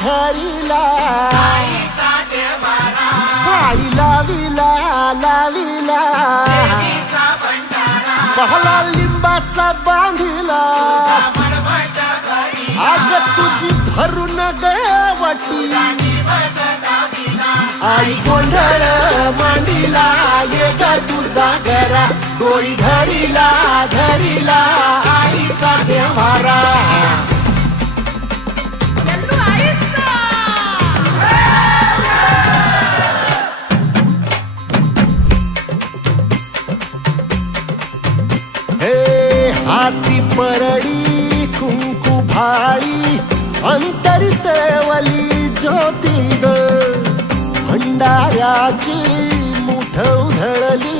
धरिला आई लाविला लाविला पहला लिंबाचा बांधिला आग तुझी भरून गवटी आई गोंधळ मांडिला ये ग तुझा घरा डोई धरिला धरिला आईचा देवारा हे हाती परडी कुंकू भाळी अंतरी तेवली ज्योती ग भंडाऱ्याची मुठ उधळली